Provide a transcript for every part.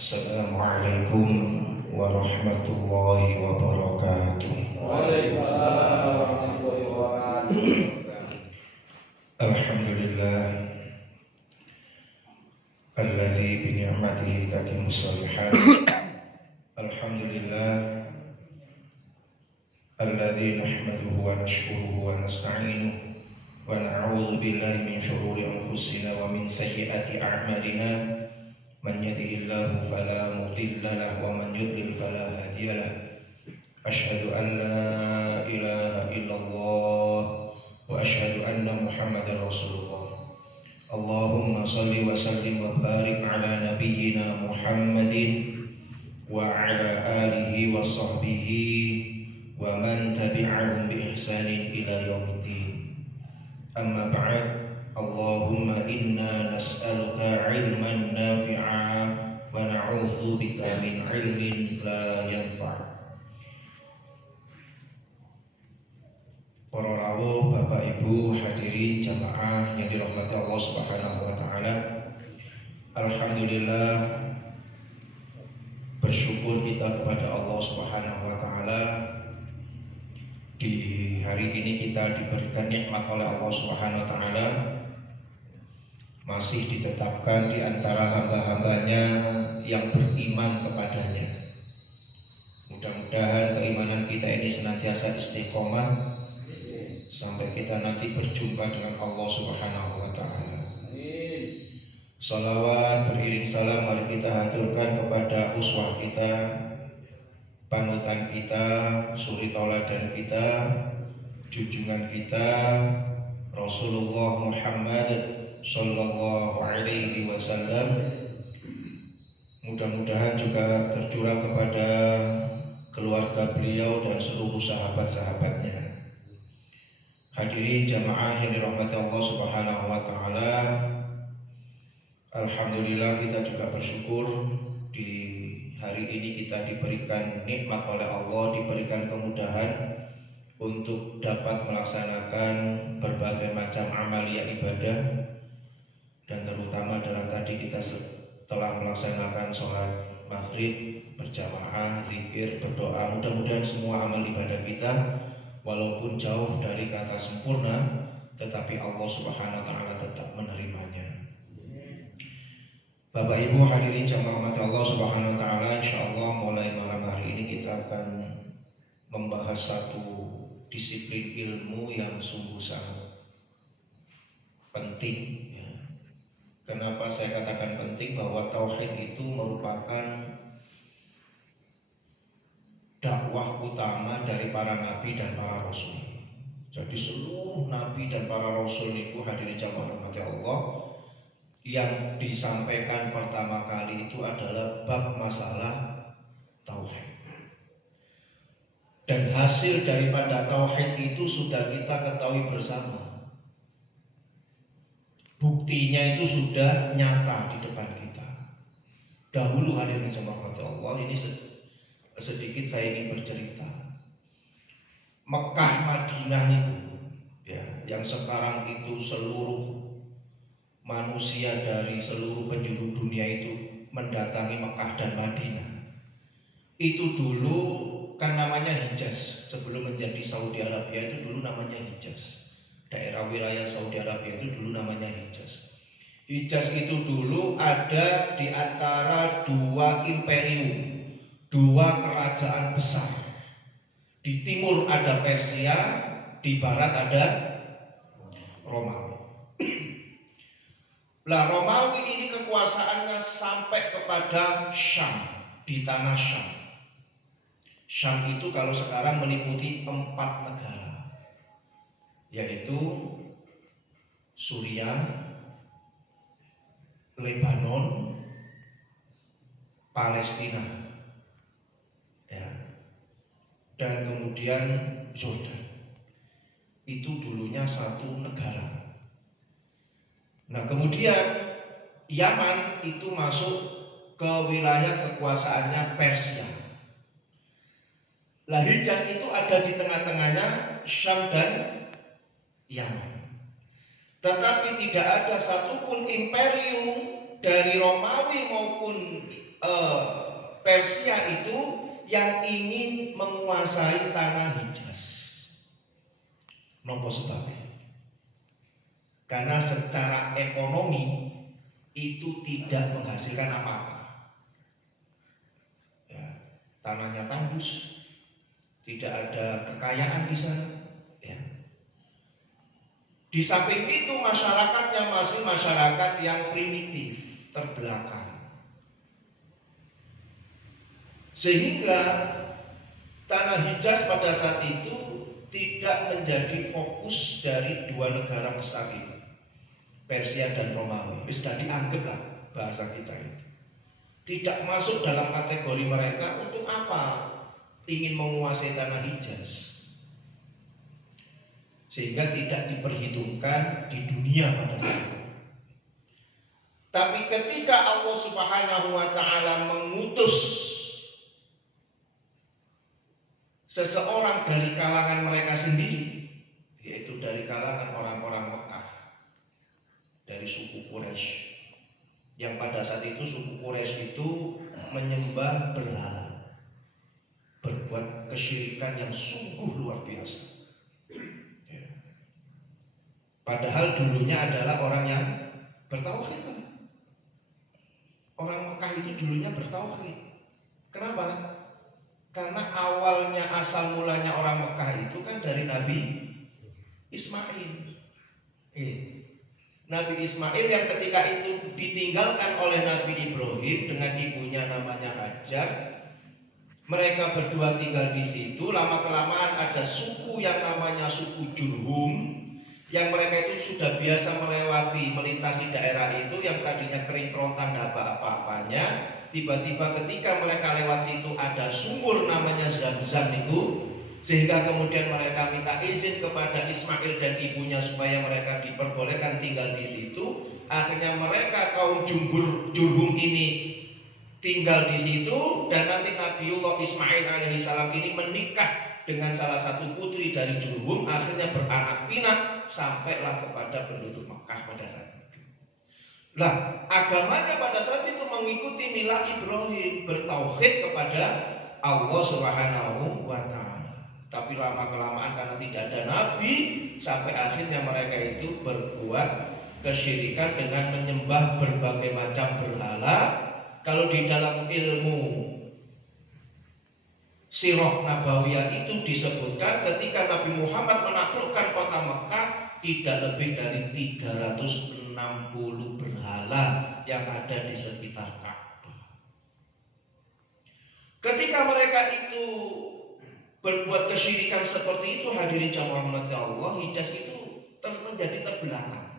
Assalamualaikum warahmatullahi wabarakatuh. Waalaikumsalam warahmatullahi wabarakatuh. Alhamdulillah alladzi bi ni'matihi tatimmu shalihat. Alhamdulillah alladzi nahmaduhu wa nashkuruhu wa nasta'inuhu wa na'udzu billahi min shururi anfusina wa min sayyiati a'malina. Man yahdihillahu fala mudilla lahu wa man yudlil fala hadiya lahu. Asyhadu an la ilaha illallah wa asyhadu anna Muhammadar Rasulullah. Allahumma salli wa sallim wa barik ala nabiyyina Muhammadin wa ala alihi wa sahbihi wa man tabi'ahum bi ihsanin ila yaumiddin. Amma ba'd. Allahumma inna nas'aluka ilman nafi'a wa na'udzu bika min ilmin la yanfa'. Para rawuh, Bapak Ibu hadirin jamaah yang dirahmati Allah Subhanahu wa taala. Alhamdulillah, bersyukur kita kepada Allah Subhanahu wa taala. Di hari ini kita diberikan nikmat oleh Allah Subhanahu wa taala, masih ditetapkan di antara hamba-hambanya yang beriman kepadanya. Mudah-mudahan keimanan kita ini senantiasa istiqomah sampai kita nanti berjumpa dengan Allah Subhanahu wa taala. Salawat beriring salam mari kita haturkan kepada uswah kita, panutan kita, suri tauladan kita, junjungan kita, Rasulullah Muhammad sallallahu alaihi wasallam. Mudah-mudahan juga tercurah kepada keluarga beliau dan seluruh sahabat-sahabatnya. Hadirin jamaah yang dirahmati Allah Subhanahu wa taala. Alhamdulillah kita juga bersyukur di hari ini kita diberikan nikmat oleh Allah, diberikan kemudahan untuk dapat melaksanakan berbagai macam amaliyah ibadah. Dan terutama adalah tadi kita telah melaksanakan sholat maghrib berjamaah, zikir, berdoa. Mudah-mudahan semua amal ibadah kita walaupun jauh dari kata sempurna, tetapi Allah Subhanahu wa taala tetap menerimanya. Bapak Ibu hadirin jamaah mati Allah Subhanahu wa taala, insyaallah mulai malam hari ini kita akan membahas satu disiplin ilmu yang sungguh sangat penting. Kenapa saya katakan penting? Bahwa tauhid itu merupakan dakwah utama dari para nabi dan para rasul. Jadi seluruh nabi dan para rasul itu hadirin jamaah rahmati Allah, yang disampaikan pertama kali itu adalah bab masalah tauhid. Dan hasil daripada tauhid itu sudah kita ketahui bersama. Buktinya itu sudah nyata di depan kita. Dahulu hadirin jamaah Allah, ini sedikit saya ingin bercerita. Mekah Madinah itu, ya, yang sekarang itu seluruh manusia dari seluruh penjuru dunia itu mendatangi Mekah dan Madinah. Itu dulu kan namanya Hijaz. Sebelum menjadi Saudi Arabia itu dulu namanya Hijaz. Daerah wilayah Saudi Arabia itu dulu namanya Hijaz. Hijaz itu dulu ada di antara dua imperium, dua kerajaan besar. Di timur ada Persia, di barat ada Romawi. Lah Romawi ini kekuasaannya sampai kepada Syam, di tanah Syam. Syam itu kalau sekarang meliputi 4 negara, yaitu Suriah, Lebanon, Palestina, ya, dan kemudian Jordan. Itu dulunya satu negara. Nah kemudian Yaman itu masuk ke wilayah kekuasaannya Persia. Lah Hijaz itu ada di tengah-tengahnya Syam dan Yaman. Tetapi tidak ada satupun imperium dari Romawi maupun Persia itu yang ingin menguasai tanah Hijaz. Nopo sebabnya? Karena secara ekonomi itu tidak menghasilkan apa-apa. Ya, tanahnya tandus, tidak ada kekayaan di sana. Ya. Di samping itu masyarakatnya masih masyarakat yang primitif, terbelakang. Sehingga tanah Hijaz pada saat itu tidak menjadi fokus dari dua negara besar itu, Persia dan Romawi. Sudah dianggaplah bahasa kita ini. Tidak masuk dalam kategori mereka. Untuk apa ingin menguasai tanah Hijaz? Sehingga tidak diperhitungkan di dunia pada saat itu. Tapi ketika Allah Subhanahu wa Ta'ala mengutus seseorang dari kalangan mereka sendiri, yaitu dari kalangan orang-orang Mekah, dari suku Quraisy, yang pada saat itu suku Quraisy itu menyembah berhala, berbuat kesyirikan yang sungguh luar biasa. Padahal dulunya adalah orang yang bertauhid. Orang Mekah itu dulunya bertauhid. Kenapa? Karena awalnya asal mulanya orang Mekah itu kan dari Nabi Ismail. Nabi Ismail yang ketika itu ditinggalkan oleh Nabi Ibrahim dengan ibunya namanya Hajar. Mereka berdua tinggal di situ. Lama-kelamaan ada suku yang namanya suku Jurhum, yang mereka itu sudah biasa melintasi daerah itu yang tadinya kering kerontang, tidak apa-apanya. Tiba-tiba ketika mereka lewat situ ada sumur namanya Zam-Zam itu, sehingga kemudian mereka minta izin kepada Ismail dan ibunya supaya mereka diperbolehkan tinggal di situ. Akhirnya mereka kaum Jurhum ini tinggal di situ, dan nanti Nabiullah Ismail alaihissalam ini menikah dengan salah satu putri dari Jurhum. Akhirnya beranak pinak sampailah kepada penduduk Mekah pada saat itu. Lah, agamanya pada saat itu mengikuti milah Ibrahim, bertauhid kepada Allah Subhanahu wa Ta'ala. Tapi lama-kelamaan karena tidak ada nabi, sampai akhirnya mereka itu berbuat kesyirikan dengan menyembah berbagai macam berhala. Kalau di dalam ilmu Sirah Nabawiyah itu disebutkan ketika Nabi Muhammad menaklukkan kota Mekah, tidak lebih dari 360 berhala yang ada di sekitar Ka'bah. Ketika mereka itu berbuat kesyirikan seperti itu, hadirin jamaah rahmati Allah, Hijaz itu menjadi terbelakang.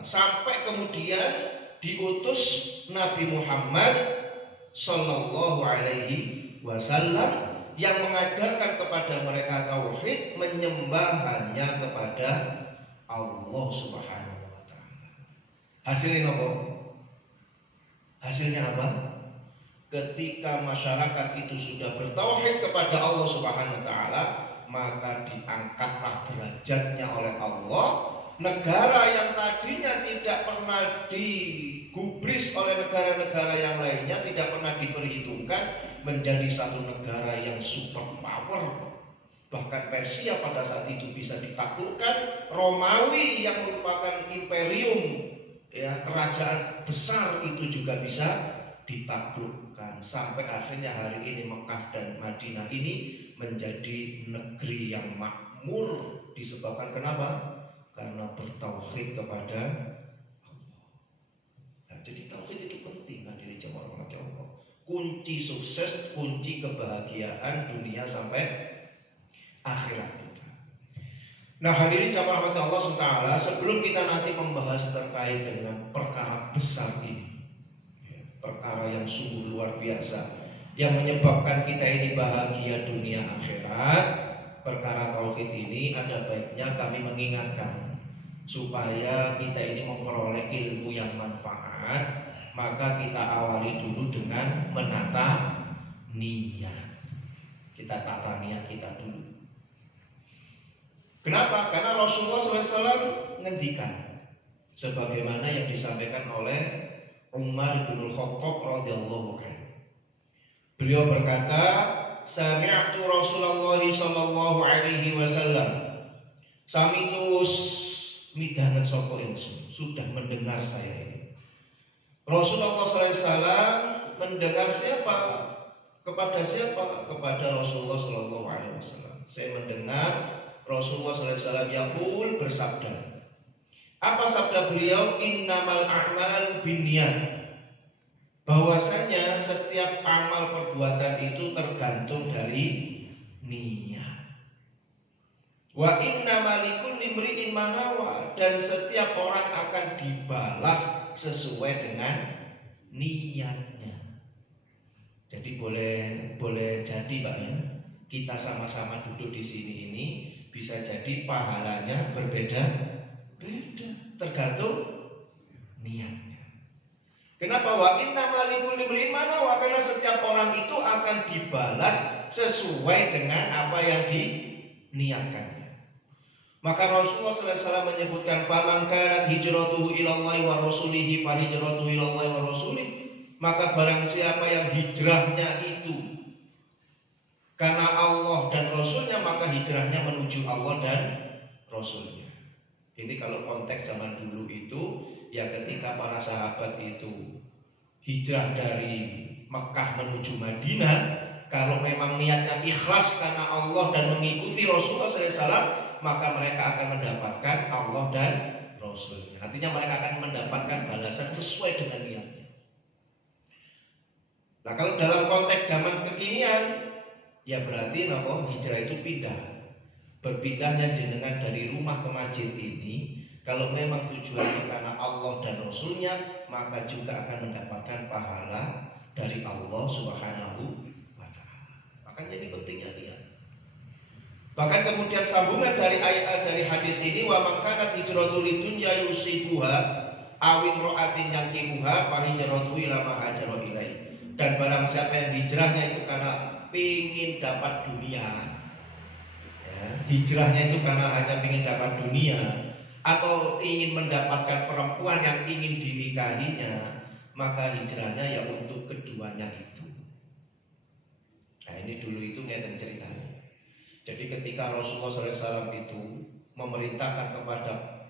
Sampai kemudian diutus Nabi Muhammad Sallallahu Alaihi Wasallam yang mengajarkan kepada mereka tauhid, menyembah hanya kepada Allah Subhanahu wa Ta'ala. Hasilnya apa? Hasilnya apa? Ketika masyarakat itu sudah bertauhid kepada Allah Subhanahu wa Ta'ala, maka diangkatlah derajatnya oleh Allah. Negara yang tadinya tidak pernah digubris oleh negara-negara yang lainnya, tidak pernah diperhitungkan, menjadi satu negara yang super power. Bahkan Persia pada saat itu bisa ditaklukkan. Romawi yang merupakan imperium, ya, kerajaan besar itu juga bisa ditaklukkan. Sampai akhirnya hari ini Mekah dan Madinah ini menjadi negeri yang makmur. Disebabkan kenapa? Karena bertauhid kepada Allah. Nah, jadi tauhid itu penting, hadirin jamaah Allah. Kunci sukses, kunci kebahagiaan dunia sampai akhirat kita. Nah, hadirin jamaah Allah SWT, sebelum kita nanti membahas terkait dengan perkara besar ini, perkara yang sungguh luar biasa, yang menyebabkan kita ini bahagia dunia akhirat, perkara tauhid ini ada baiknya kami mengingatkan supaya kita ini memperoleh ilmu yang manfaat. Maka kita awali dulu dengan menata niat. Kita tata niat kita dulu. Kenapa? Karena Rasulullah SAW ngendikan, sebagaimana yang disampaikan oleh Umar bin Khattab radhiyallahu anhu. Beliau berkata, sami'tu Rasulullah sallallahu alaihi wasallam. Samitus midanget sapa ingsun, sudah mendengar saya ini. Rasulullah sallallahu alaihi wasallam mendengar siapa? Kepada siapa? Kepada Rasulullah sallallahu alaihi wasallam. Saya mendengar Rasulullah sallallahu alaihi wasallam yaqul, bersabda. Apa sabda beliau? Innamal a'mal binniyat. Bahwasanya setiap amal perbuatan itu tergantung dari niat. Wa innamal likulli imri'in ma nawa, dan setiap orang akan dibalas sesuai dengan niatnya. Jadi boleh jadi Pak ya, kita sama-sama duduk di sini ini bisa jadi pahalanya berbeda-beda, tergantung niatnya. Kenapa? Wa innamal likulli imri'in ma nawa, karena setiap orang itu akan dibalas sesuai dengan apa yang diniatkannya. Maka Rasulullah sallallahu alaihi wasallam menyebutkan faman kanat hijratuhu ilallahi wa rasulihi fa hijratuhu ilallahi wa rasulih. Maka barang siapa yang hijrahnya itu karena Allah dan Rasulnya, maka hijrahnya menuju Allah dan Rasulnya. Ini kalau konteks zaman dulu itu ya, ketika para sahabat itu hijrah dari Mekah menuju Madinah, kalau memang niatnya ikhlas karena Allah dan mengikuti Rasulullah SAW, maka mereka akan mendapatkan Allah dan Rasulnya. Artinya mereka akan mendapatkan balasan sesuai dengan niatnya. Nah, kalau dalam konteks zaman kekinian, ya berarti hijrah itu pindah. Berpindahnya jenengan dari rumah ke masjid ini, kalau memang tujuannya karena Allah dan Rasulnya, maka juga akan mendapatkan pahala dari Allah Subhanahu wa ta'ala. Makanya ini pentingnya niat. Bahkan kemudian sambungan dari ayat dari hadis ini, wa makanat hijratu lidunya yusibuha awin ro'atin yankihuha fa hijratu ila ma hajara ilaihi. Dan barang siapa yang hijrahnya itu karena ingin dapat dunia, ya, hijrahnya itu karena hanya ingin dapat dunia atau ingin mendapatkan perempuan yang ingin dinikahinya, maka hijrahnya ya untuk keduanya itu. Nah, ini dulu itu ngeten ceritanya. Jadi ketika Rasulullah SAW itu memerintahkan kepada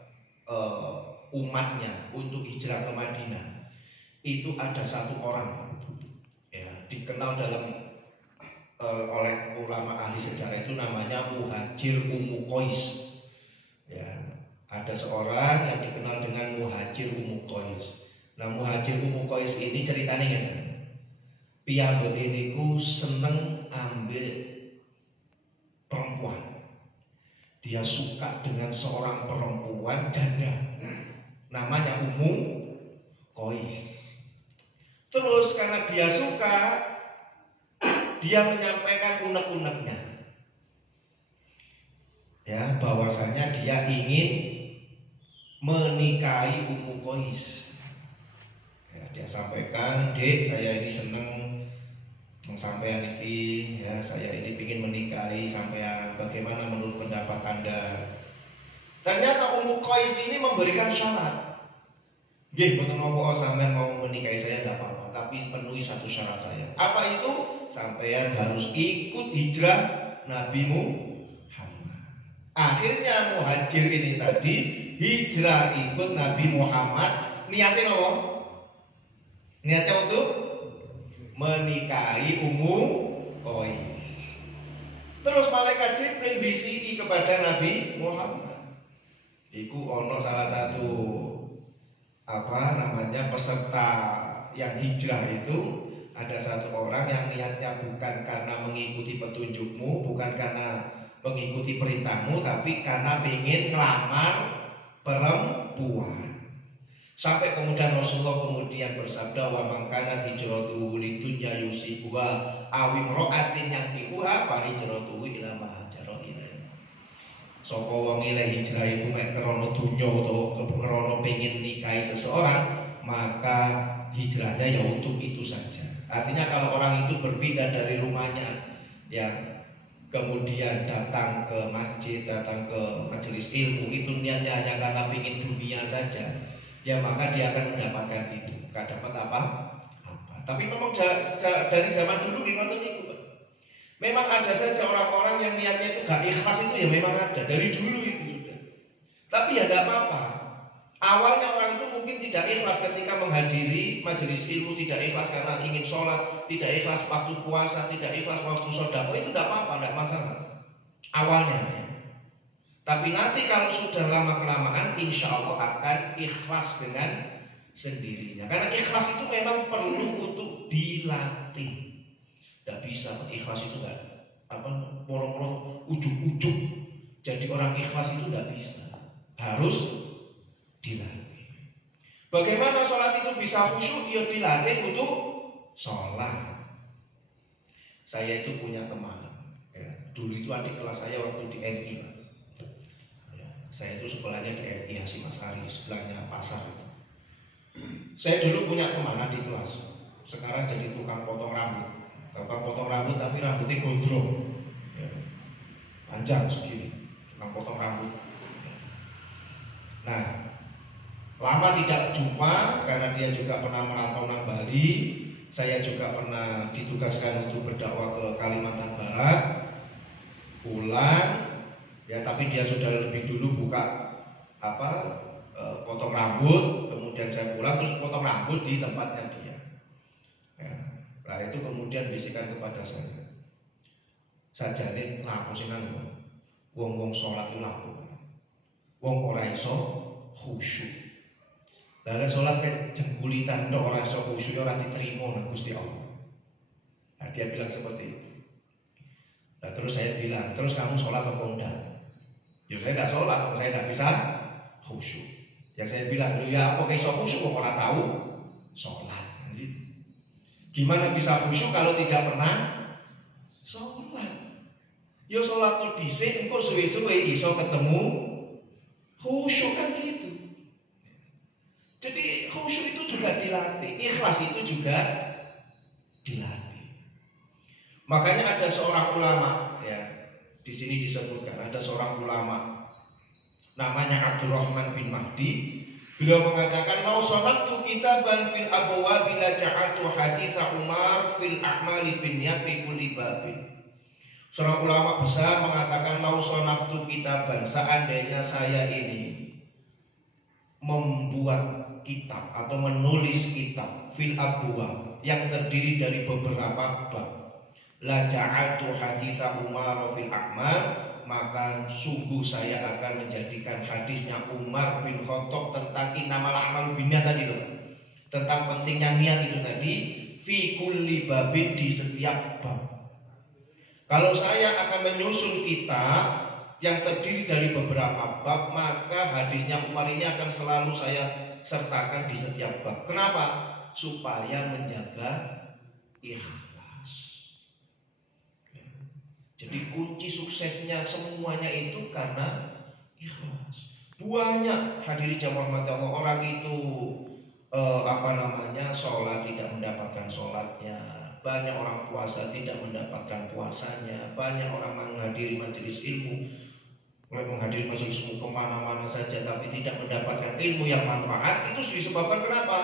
umatnya untuk hijrah ke Madinah, itu ada satu orang, ya, dikenal oleh ulama ahli sejarah itu namanya Muhajir Ummu Qais. Ya, ada seorang yang dikenal dengan Muhajir Ummu Qais. Nah, Muhajir Ummu Qais ini ceritanya ngene. Piyambake niku seneng ambil perempuan. Dia suka dengan seorang perempuan janda, namanya Ummu Qais. Terus karena dia suka, dia menyampaikan unek-uneknya, ya, bahwasanya dia ingin menikahi Ummu Qais. Ya, dia sampaikan, dek, saya ini seneng sampean ini, ya, saya ini ingin menikahi sampean. Bagaimana menurut pendapat Anda? Ternyata Ummu Qais ini memberikan syarat. Nggih, mboten napa sampean mau menikahi saya enggak apa-apa, tapi penuhi satu syarat saya. Apa itu? Sampean harus ikut hijrah Nabi Muhammad. Akhirnya Muhajir ini tadi hijrah ikut Nabi Muhammad. Niatnya apa? Niatnya untuk menikahi Ummu Qais. Terus malaikat Jibril bisiki kepada Nabi Muhammad. Iku ono salah satu peserta yang hijrah itu, ada satu orang yang niatnya bukan karena mengikuti petunjukmu, bukan karena mengikuti perintahmu, tapi karena ingin ngelamar perempuan. Sampai kemudian Rasulullah kemudian bersabda, wa man kana hijratuhu lidunya yusibuha aw imra'atin yankihuha fa hijratuhu ila ma hajara ilaihi. Sapa wong milih hijrah iku mek krana dunya utawa krana pengin nikahi seseorang, maka hijrahnya ya untuk itu saja. Artinya kalau orang itu berpindah dari rumahnya, ya, kemudian datang ke masjid, datang ke majelis ilmu, itu niatnya hanya karena ingin dunia saja, ya maka dia akan mendapatkan itu. Gak dapat apa? Tapi memang dari zaman dulu ngoten niku, Pak. Memang ada saja orang-orang yang niatnya itu gak ikhlas, itu ya memang ada dari dulu itu sudah. Tapi ya tidak apa-apa. Awalnya orang itu mungkin tidak ikhlas ketika menghadiri majelis ilmu, tidak ikhlas karena ingin sholat, tidak ikhlas waktu puasa, tidak ikhlas waktu sedekah, itu tidak apa-apa, tidak masalah. Awalnya ya. Tapi nanti kalau sudah lama kelamaan, insya Allah akan ikhlas dengan sendirinya. Karena ikhlas itu memang perlu untuk dilatih. Tidak bisa ikhlas itu enggak moro-moro ujuk-ujuk jadi orang ikhlas itu tidak bisa. Harus dilatih. Bagaimana sholat itu bisa khusyuk? Ya dilatih untuk sholat. Saya itu punya teman ya. Dulu itu adik kelas saya waktu di MI, Pak. Ya, saya itu sekolahnya di MI Hasyim Asy'ari, sebelahnya pasar. Saya dulu punya teman adik kelas, sekarang jadi tukang potong rambut. Tukang potong rambut tapi rambutnya gondrong ya. Panjang segini, tukang potong rambut. Nah, lama tidak jumpa karena dia juga pernah merantau nang Bali. Saya juga pernah ditugaskan untuk berdakwah ke Kalimantan Barat. Pulang, ya tapi dia sudah lebih dulu buka potong rambut. Kemudian saya pulang terus potong rambut di tempatnya dia. Ya. Nah itu kemudian bisikan kepada saya. Sajane laku sing nang wong-wong sholat itu laku. Wong ora iso khusyuk. Lah sholat kayak jengkulitan tok ora iso khusyuk ora diterima nang Gusti Allah. Nah, dia bilang seperti itu. Nah, terus saya bilang, terus kamu sholat apa enggak? Ya saya enggak sholat, saya enggak bisa khusyuk. Ya saya bilang, ya apa iso khusyuk kok ora tahu sholat. Gimana bisa khusyuk kalau tidak pernah sholat? Ya sholat tuh dhisik engko suwe-suwe iso ketemu khusyuk kan gitu. Jadi khusyuk itu juga dilatih, ikhlas itu juga dilatih. Makanya ada seorang ulama ya, di sini disebutkan ada seorang ulama namanya Abdurrahman bin Mahdi. Beliau mengatakan, "Lau sanaftu kitaban fil abwab la ja'atu haditsa Umar fil a'mali binniyat fi kulli babin." Seorang ulama besar mengatakan, "Lau sanaftu kitaban," seandainya saya ini membuat kitab atau menulis kitab fil abwab yang terdiri dari beberapa bab, la ja'atu haditsa Umar fil a'mal, maka sungguh saya akan menjadikan hadisnya Umar bin Khattab tentang innamal a'malu binniyat tadi loh, tentang pentingnya niat itu tadi, fi kulli babin, di setiap bab. Kalau saya akan menyusun kitab yang terdiri dari beberapa bab, maka hadisnya Umar ini akan selalu saya sertakan di setiap bab. Kenapa? Supaya menjaga ikhlas. Jadi kunci suksesnya semuanya itu karena ikhlas. Banyak hadirin jamaah rahmati Allah, orang itu sholat tidak mendapatkan sholatnya, banyak orang puasa tidak mendapatkan puasanya, banyak orang menghadiri majelis ilmu, menghadiri majelis ilmu kemana-mana saja tapi tidak mendapatkan ilmu yang manfaat. Itu disebabkan kenapa?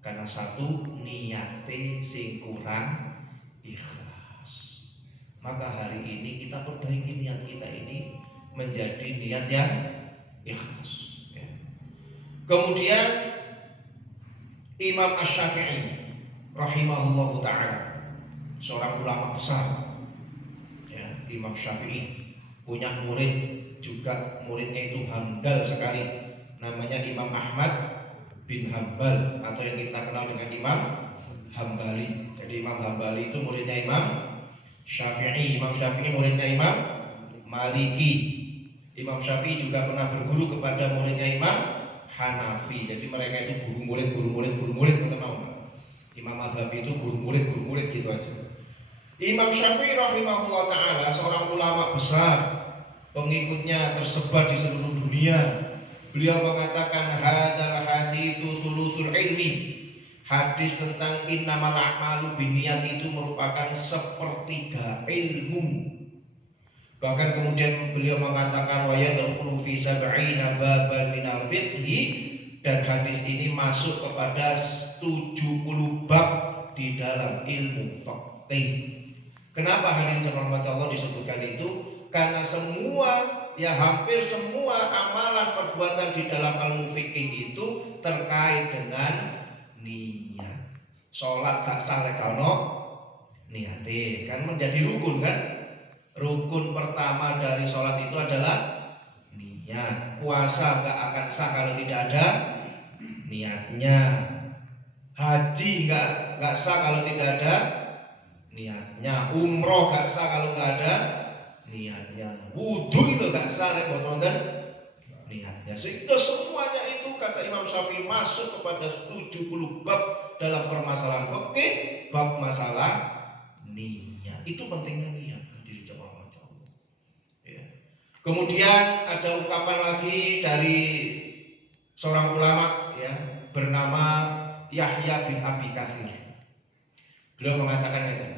Karena satu, niate sing kurang ikhlas. Maka hari ini kita perbaiki niat kita ini menjadi niat yang ikhlas ya. Kemudian Imam Asy-Syafi'i rahimahullahu ta'ala, seorang ulama besar ya, Imam Syafi'i punya murid juga, muridnya itu handal sekali, namanya Imam Ahmad bin Hambal atau yang kita kenal dengan Imam Hambali. Jadi Imam Hambali itu muridnya Imam Syafi'i, Imam Syafi'i muridnya Imam Maliki. Imam Syafi'i juga pernah berguru kepada muridnya Imam Hanafi. Jadi mereka itu guru murid, betul mau. Imam Mazhabi itu guru murid gitu aja. Imam Syafi'i rahimahullah ta'ala seorang ulama besar, pengikutnya tersebar di seluruh dunia. Beliau mengatakan, hadzal haditsu thuluthul ilmi. Hadis tentang innamal a'malu binniyat itu merupakan sepertiga ilmu. Bahkan kemudian beliau mengatakan wa yadkhulu fi sab'ina baban minal fiqhi, Dan hadis ini masuk kepada 70 bab di dalam ilmu fikih. Kenapa hadirin rahmat Allah disebutkan itu? Karena hampir semua amalan perbuatan di dalam ilmu fikih itu terkait dengan niat. Sholat gak sah lek ono niate, kan menjadi rukun kan? Rukun pertama dari sholat itu adalah niat. Puasa gak akan sah kalau tidak ada niatnya. Haji gak sah kalau tidak ada niatnya. Umroh gak sah kalau gak ada niatnya. Wudu itu gak sah lek boten niatnya. Sehingga semuanya itu kata Imam Syafi'i masuk kepada 70 bab dalam permasalahan fikih, bab masalah niat. Itu pentingnya niat di jamaah Allah. Ya. Kemudian ada ungkapan lagi dari seorang ulama ya bernama Yahya bin Abi Katsir. Beliau mengatakan itu,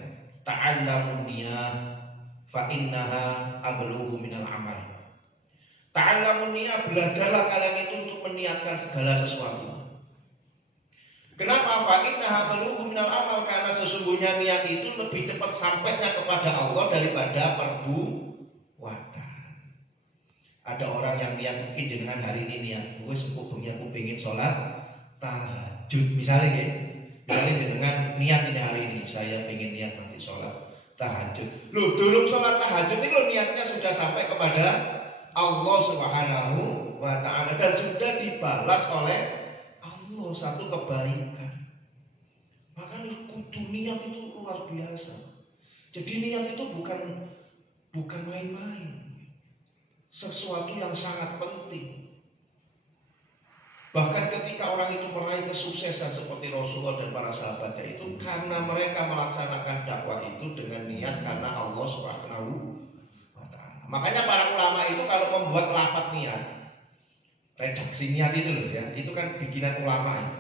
ta'allamun niyah fa innaha ablughu minal amal. Ta'allamun niyah, belajarlah kalian itu untuk meniatkan segala sesuatu. Kenapa? Fa innaha ablughu minal amal, karena sesungguhnya niat itu lebih cepat sampainya kepada Allah daripada perbuatan. Ada orang yang niat mungkin dengan hari ini niat, wis engko bengi aku pengen sholat tahajud misalnya ya. Misalnya dengan niat ini hari ini saya pengen niat nanti sholat tahajud. Loh, durung sholat tahajud ini niatnya sudah sampai kepada Allah Subhanahu wa ta'ala dan sudah dibalas oleh Allah satu kebaikan. Maka kudu niat itu luar biasa. Jadi niat itu bukan main-main. Sesuatu yang sangat penting. Bahkan ketika orang itu meraih kesuksesan seperti Rasulullah dan para sahabatnya itu karena mereka melaksanakan dakwah itu dengan niat karena Allah Subhanahu wa ta'ala. Makanya para ulama itu kalau membuat lafaz niat, redaksi niat itu loh ya, itu kan bikinan ulama itu.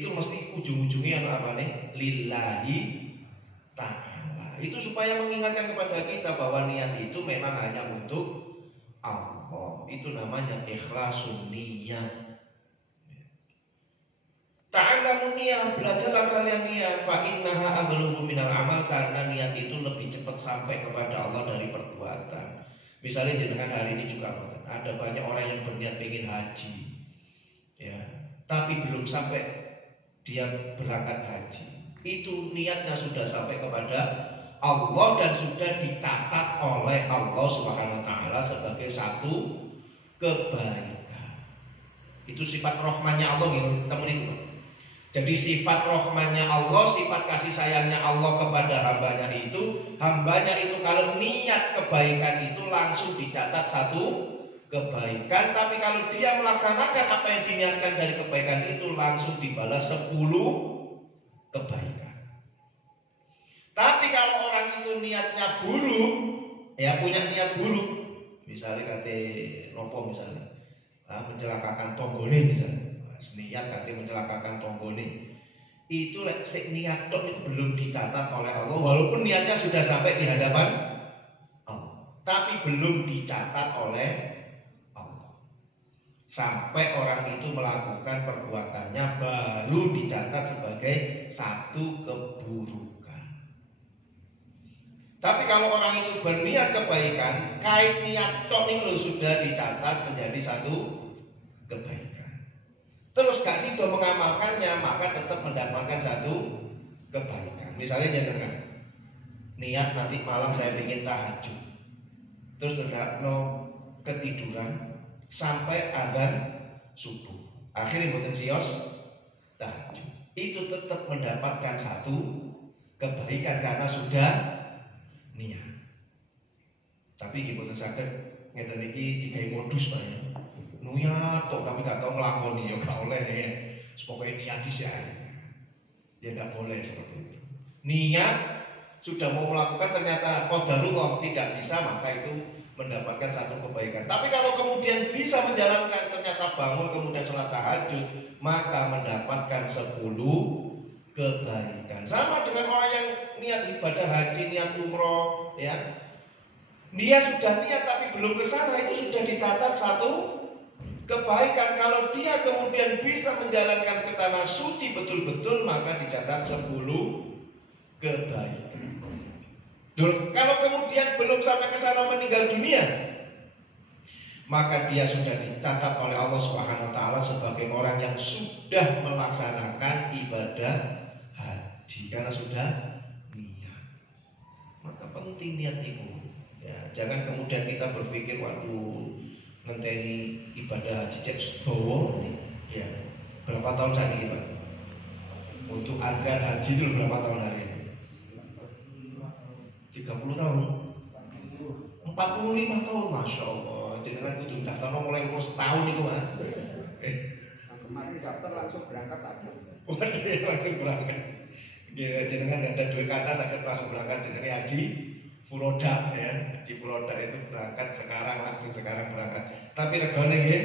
Itu mesti ujung-ujungnya apa nih? Lillahi ta'ala. Itu supaya mengingatkan kepada kita bahwa niat itu memang hanya untuk Allah. Itu namanya ikhlasun niyah. Ta'allamun niyah, belajarlah kalian niat. Fa innaha ablughu minal amal, karena niat itu lebih cepat sampai kepada Allah dari perbuatan. Misalnya dengan hari ini juga ada banyak orang yang berniat pengen haji, ya, tapi belum sampai dia berangkat haji. Itu niatnya sudah sampai kepada Allah dan sudah dicatat oleh Allah Subhanahu wa ta'ala sebagai satu kebaikan. Itu sifat rahmannya Allah gitu, teman itu. Jadi sifat rahmannya Allah, sifat kasih sayangnya Allah kepada hambanya itu kalau niat kebaikan itu langsung dicatat satu kebaikan. Tapi kalau dia melaksanakan apa yang diniatkan dari kebaikan itu langsung dibalas 10 kebaikan. Tapi kalau orang itu niatnya buruk, ya punya niat buruk, misalnya kate nopo misalnya, mencelakakan tonggone misalnya, niat kate mencelakakan tonggone, itu niat tok itu belum dicatat oleh Allah, walaupun niatnya sudah sampai di hadapan Allah, tapi belum dicatat oleh Allah. Sampai orang itu melakukan perbuatannya baru dicatat sebagai satu keburukan. Tapi kalau orang itu berniat kebaikan, kait niat tok itu sudah dicatat menjadi satu kebaikan. Terus gak sido mengamalkannya, maka tetap mendapatkan satu kebaikan. Misalnya jangan niat nanti malam saya ingin tahajud, terus tidak ketiduran sampai azan subuh, akhirnya boten sios tahajud, itu tetap mendapatkan satu kebaikan karena sudah niat. Tapi iki boten saged ngeten iki digawe modus Pak ya. Niat tok tapi gak tau nglakoni ya gak oleh ya. Pokoke niat dhisik ae. Ya gak boleh seperti itu. Niat sudah mau melakukan ternyata qadarullah tidak bisa, maka itu mendapatkan satu kebaikan. Tapi kalau kemudian bisa menjalankan, ternyata bangun kemudian sholat tahajud, maka mendapatkan 10 kebaikan. Sama dengan orang yang niat ibadah haji, niat umroh, ya. Dia sudah niat tapi belum ke sana, itu sudah dicatat satu kebaikan. Kalau dia kemudian bisa menjalankan ke tanah suci betul-betul, maka dicatat 10 kebaikan. Kalau kemudian belum sampai ke sana meninggal dunia, maka dia sudah dicatat oleh Allah Subhanahu wa taala sebagai orang yang sudah melaksanakan ibadah haji karena sudah niat. Maka penting niat itu. Ya, jangan kemudian kita berpikir waduh ngenteni ibadah haji cek sedowo. Ya, berapa tahun saja kita? Untuk antrian haji itu berapa tahun hari ini? 30 tahun. 45 tahun, Masya Allah. Jenengan kudu daftar mulai umur setahun itu, Mas. Kemarin daftar langsung berangkat aja. Waduh, langsung berangkat. Jenengan nggak ada duit kata sakit langsung berangkat. Jenengan haji furoda ya, haji furoda itu berangkat sekarang berangkat. Tapi regane nggih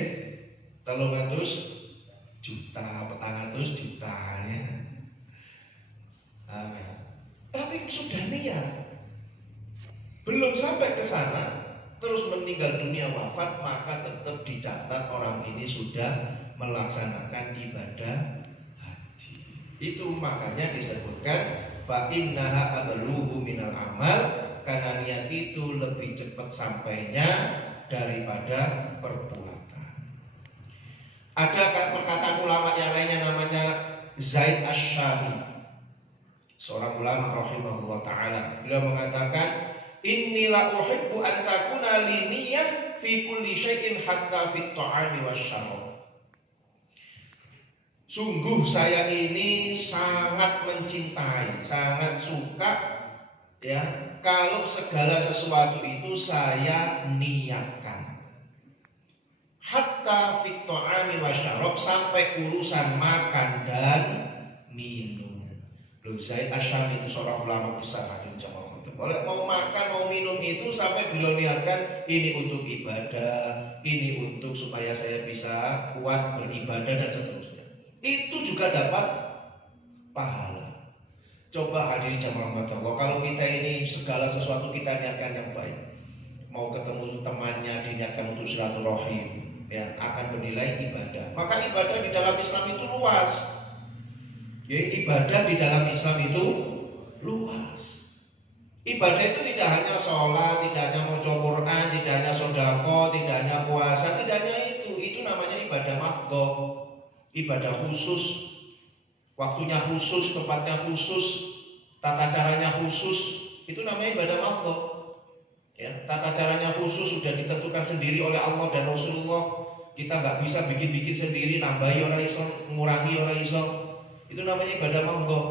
300 juta, 400 juta ya. Tapi sudah niat. Belum sampai ke sana, terus meninggal dunia wafat, maka tetap dicatat orang ini sudah melaksanakan ibadah haji. Itu makanya disebutkan fa innaha ablughu minal amal, karena niat itu lebih cepat sampainya daripada perbuatan. Ada perkataan ulama yang lainnya namanya Zaid Asy-Syami, seorang ulama rahimahullah taala. Beliau mengatakan, "Inni la uhibbu an takuna li niyyah fi kulli syai'in hatta fit ta'ami wasyarab." Sungguh saya ini sangat mencintai, sangat suka ya kalau segala sesuatu itu saya niatkan. Hatta fit ta'ami wasyarab, sampai urusan makan dan minum. Loh, Zaid Asy-Syami itu seorang ulama besar hadir jamaah. Boleh mau makan mau minum itu sampai beliau niatkan ini untuk ibadah, ini untuk supaya saya bisa kuat beribadah dan seterusnya. Itu juga dapat pahala. Coba hadiri jamaah Allah, kalau kita ini segala sesuatu kita niatkan yang baik, mau ketemu temannya diniatkan untuk silaturahim, ya akan bernilai ibadah. Maka ibadah di dalam Islam itu luas. Ya, ibadah di dalam Islam itu luas. Ibadah itu tidak hanya sholat, tidak hanya maca Quran, tidak hanya sodako, tidak hanya puasa, tidak hanya itu. Itu namanya ibadah mahdhah, ibadah khusus, waktunya khusus, tempatnya khusus, tata caranya khusus. Itu namanya ibadah mahdhah. Ya, tata caranya khusus sudah ditentukan sendiri oleh Allah dan Rasulullah. Kita nggak bisa bikin-bikin sendiri, nambahi orang Islam, mengurangi orang Islam. Itu namanya ibadah mahdhah.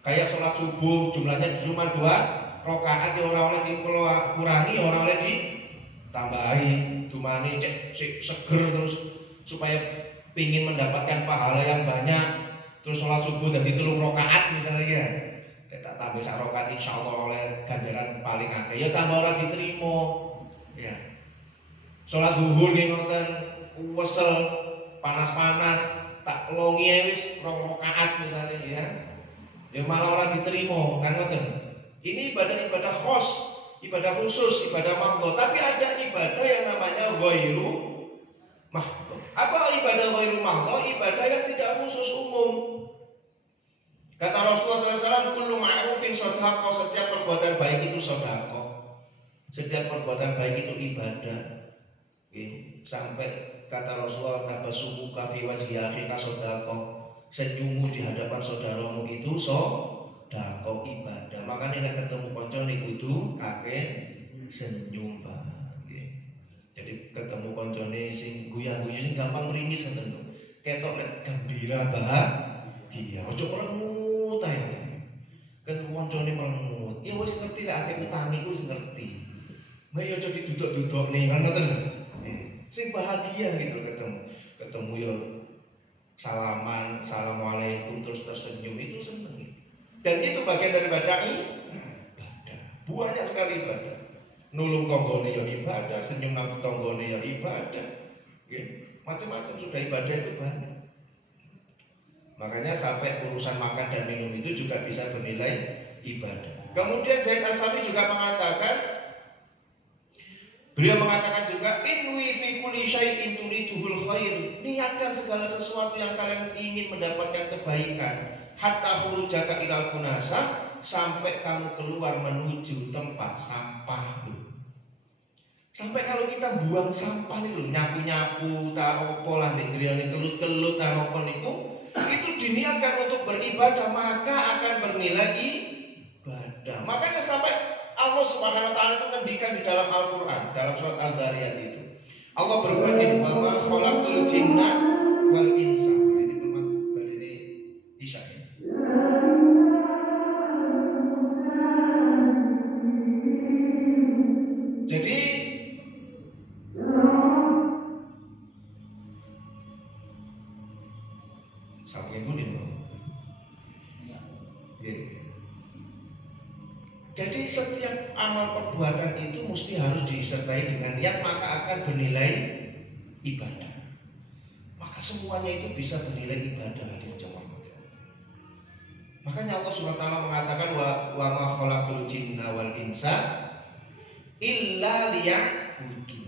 Kayak sholat subuh jumlahnya cuma 2 rakaat, ya orang oleh dikurangi, orang oleh ditambahi. Dumane cek seger terus supaya pingin mendapatkan pahala yang banyak. Terus sholat subuh dan 3 rakaat misalnya ya. Tak tambah 1 rakaat insyaallah oleh ganjaran paling akeh. Ya tambah orang diterima. Ya. Sholat zuhur nih ngoten wesel panas-panas tak longi wis 2 rakaat misalnya ya. Ya malah orang diterima kan ngoten. Ini ibadah-ibadah khos, ibadah khusus, ibadah mahdhah. Tapi ada ibadah yang namanya ghairu mahdhah. Apa ibadah ghairu mahdhah? Ibadah yang tidak khusus, umum. Kata Rasulullah SAW, kullu ma'rufin shadaqah, setiap perbuatan baik itu sedekah. Setiap perbuatan baik itu ibadah. Sampai kata Rasulullah, tabassuka fi wajhi akhika sedekah. Senyummu di hadapan saudaramu itu sedekah, ibadah. Makanya nek ketemu kanca nek kudu akeh senyum, Pak. Jadi ketemu kancane sing guyu-guyu sing gampang meringis ngoten. Ketok nek gembira bahagia. Ojo merengut ae. Ketemu kancane merengut. Ya wis ngerti lek akeh utangi ku wis ngerti. Nek ya aja diduduk-dudukne kan ngoten. Sing bahagia gitu ketemu ya salaman, assalamualaikum, terus tersenyum, itu seneng. Dan itu bagian daripada ibadah. Banyak sekali ibadah. Nulung tonggone ya ibadah, senyum nang tonggone ya ibadah. Macam-macam sudah ibadah itu banyak. Makanya sampai urusan makan dan minum itu juga bisa bernilai ibadah. Kemudian Zaid Asy-Syami juga mengatakan, Beliau mengatakan juga inwi fi kulli syai'in turidul khair. Niatkan segala sesuatu yang kalian ingin mendapatkan kebaikan. Hatta khurujaka ilal kunasa, sampai kamu keluar menuju tempat sampah. Sampai kalau kita buang sampah nih loh, nyapu-nyapu, taropo lah, negeri kelut-kelut, taropo itu diniatkan untuk beribadah, maka akan bernilai ibadah. Makanya sampai Allah Subhanahu wa taala itu ngendikan di dalam Al-Qur'an, dalam surat Al-Dzariyat itu. Allah berfirman, "Wa ma khalaqtul jinna wal insa." Ini memang ini Isya. Jadi sampai pun ini. Jadi setiap amal perbuatan itu mesti harus disertai dengan niat, maka akan bernilai ibadah. Maka semuanya itu bisa bernilai ibadah di jawab. Makanya Allah Subhanahu wa taala mengatakan wa ma khalaqtul jinna wal insa illa liya'budun.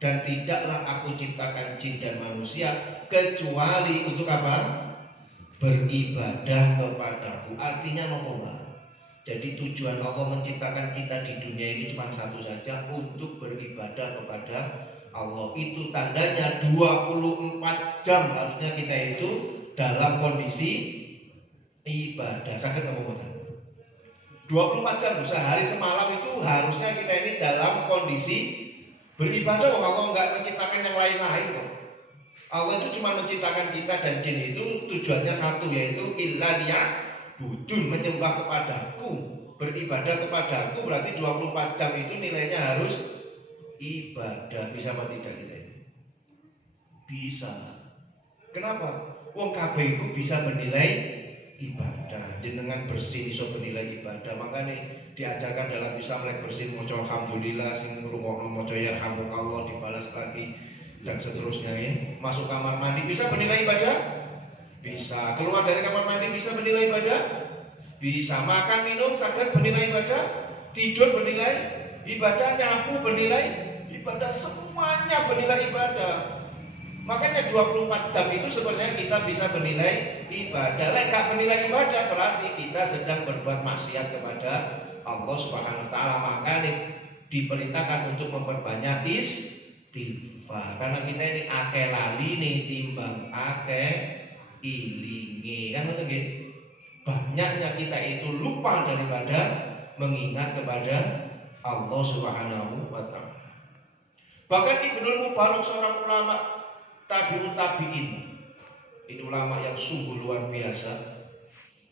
Dan tidaklah aku ciptakan jin dan manusia kecuali untuk apa? Beribadah kepadaku. Artinya apa? Jadi tujuan Allah menciptakan kita di dunia ini cuma satu saja, untuk beribadah kepada Allah. Itu tandanya 24 jam harusnya kita itu dalam kondisi ibadah. Sakit apa? 24 jam sehari semalam itu harusnya kita ini dalam kondisi beribadah. Allah enggak menciptakan yang lain-lain kok. Allah itu cuma menciptakan kita dan jin itu tujuannya satu, yaitu illa liya'budun, menyembah kepadaku, beribadah kepadaku. Berarti 24 jam itu nilainya harus ibadah. Bisa apa tidak kita ini? Bisa. Kenapa? Wong kabeh iku bisa bernilai ibadah. Jenengan bersih iso bernilai ibadah. Makanya diajarkan dalam bisa melek bersih maca alhamdulillah, sing ngrungokno maca yarhamukallah, dibalas lagi dan seterusnya ya. Masuk kamar mandi bisa bernilai ibadah? Bisa. Keluar dari kamar mandi bisa bernilai ibadah? Bisa. Makan minum sadar bernilai ibadah? Tidur bernilai ibadah? Nyapu bernilai ibadah? Semuanya bernilai ibadah. Makanya 24 jam itu sebenarnya kita bisa bernilai ibadah. Lek gak bernilai ibadah berarti kita sedang berbuat maksiat kepada Allah Subhanahu wa taala. Makanya diperintahkan untuk memperbanyak istighfar. Karena kita ini akeh lali nih timbang akeh ilingi. Kan betul nggih? Banyaknya kita itu lupa daripada mengingat kepada Allah Subhanahu wa taala. Bahkan Ibnu Mubarak, seorang ulama tabi'ut tabi'in, ini ulama yang sungguh luar biasa,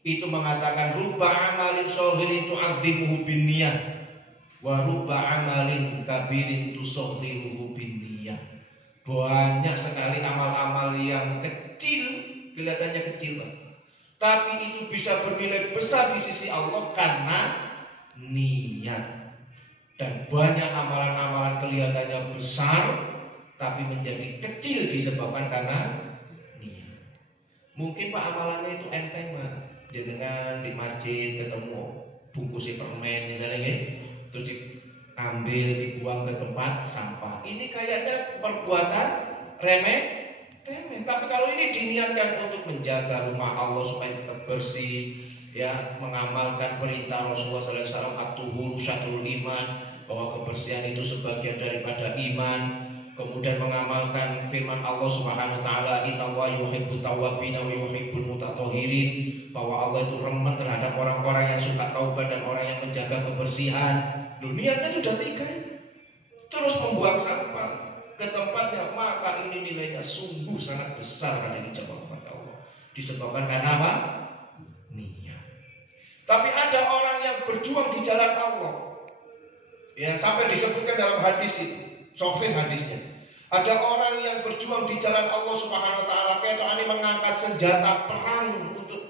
itu mengatakan rubba amalin shaghirin tu'azzimuhu bin niyah wa rubba amalin kabirin tusaghiruhu bin niyah. Banyak sekali amal-amal yang kecil, kelihatannya kecil, tapi itu bisa bernilai besar di sisi Allah karena niat. Dan banyak amalan-amalan kelihatannya besar tapi menjadi kecil disebabkan karena niat. Mungkin Pak amalannya itu enteng Pak, jenengan di masjid ketemu bungkus permen misalnya gitu, terus diambil dibuang ke tempat sampah. Ini kayaknya perbuatan remeh. Tapi kalau ini diniatkan untuk menjaga rumah Allah supaya tetap bersih, ya, mengamalkan perintah Rasulullah SAW, at-tuhuru syatrul iman, bahwa kebersihan itu sebagian daripada iman. Kemudian mengamalkan firman Allah Subhanahu wa taala, innallaha yuhibbut tawwabin wa yuhibbul mutatahhirin, bahwa Allah itu remen terhadap orang-orang yang suka taubat dan orang yang menjaga kebersihan. Niatnya sudah tiga, terus membuang sampah ke tempatnya, maka ini nilainya sungguh sangat besar karena dijawab kepada Allah. Disebabkan karena apa? Niat. Tapi ada orang yang berjuang di jalan Allah, ya, sampai disebutkan dalam hadis itu, sahih hadisnya. Ada orang yang berjuang di jalan Allah Subhanahu wa taala, kayak ini mengangkat senjata perang untuk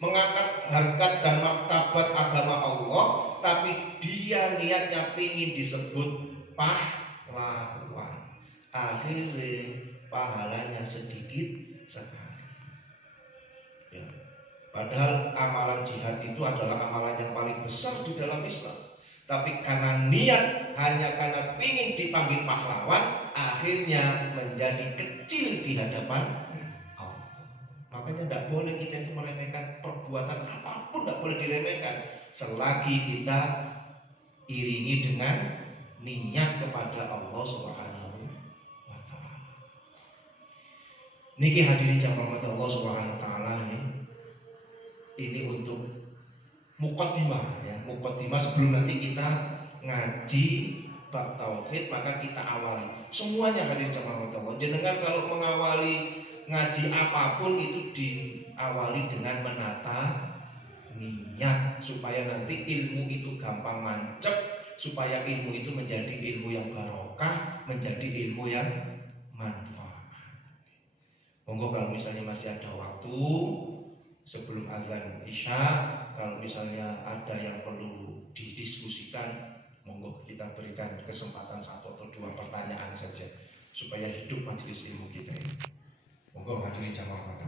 mengangkat harkat dan martabat agama Allah, tapi dia niatnya pingin disebut pahlawan. Akhirnya pahalanya sedikit sekali. Ya. Padahal amalan jihad itu adalah amalan yang paling besar di dalam Islam. Tapi karena niat hanya karena ingin dipanggil pahlawan, akhirnya menjadi kecil di hadapan Allah. Makanya tidak boleh kita itu meremehkan perbuatan apapun, tidak boleh diremehkan selagi kita iringi dengan niat kepada Allah Subhanahu wa taala. Niki hadirin jamaah Allah Subhanahu wa taala ini untuk muqaddimah ya, muqaddimah sebelum nanti kita ngaji bab tauhid, maka kita awali semuanya hadirin jamaah Allah. Jenengan kalau mengawali ngaji apapun itu diawali dengan menata niat supaya nanti ilmu itu gampang mancep, supaya ilmu itu menjadi ilmu yang barokah, menjadi ilmu yang manfaat. Monggo kalau misalnya masih ada waktu sebelum azan Isya, kalau misalnya ada yang perlu didiskusikan, monggo kita berikan kesempatan 1 atau 2 pertanyaan saja supaya hidup majelis ilmu kita ini. Monggo hadirin jamaah.